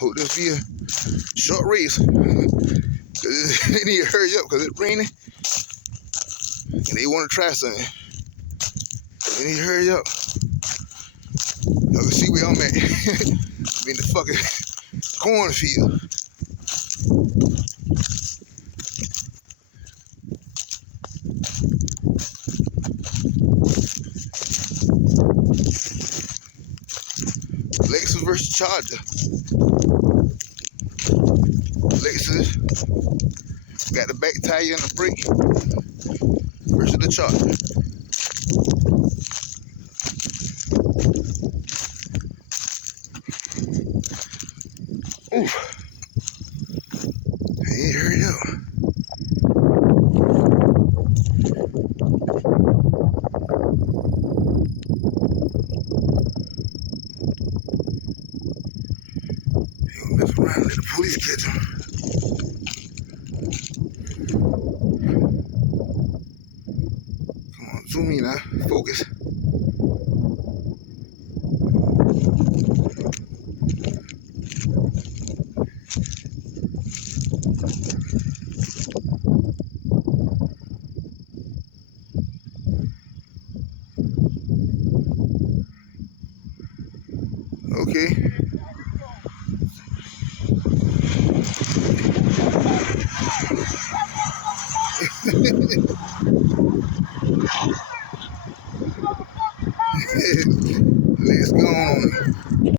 Hope this be a short race. Cause they need to hurry up because it's raining. And they want to try something. They need to hurry up. Y'all can see where I'm at. I'm in the fucking cornfield. Lexus versus Charger. Lexus got the back tire and the brake versus the Charger. Oof. Hey, hurry up. He'll mess around and let the police catch him. Come on, zoom in now. Focus.